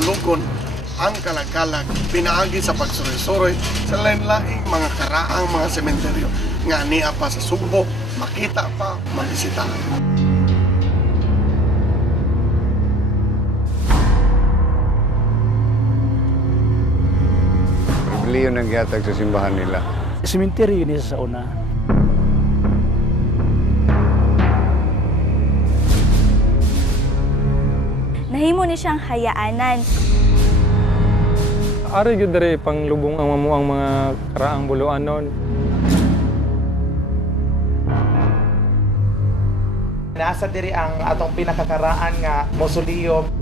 mahulugon ang kalagkalag pinaagi sa pagsuroy-suroy sa lain-laing mga karaang mga sementeryo nga niya pa sa Sugbo makita pa mabisita. Reliyon ang gihatag sa simbahan nila. Sementeryo ni sa una. Nahimo ni siyang hayaanan. Ari gyud diri panglubong ang mamuang mga karaang buluanon. Nasa diri ang atong pinakakaraan nga mausoleo.